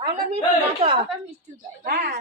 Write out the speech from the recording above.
আমরা মিষ্টি হ্যাঁ।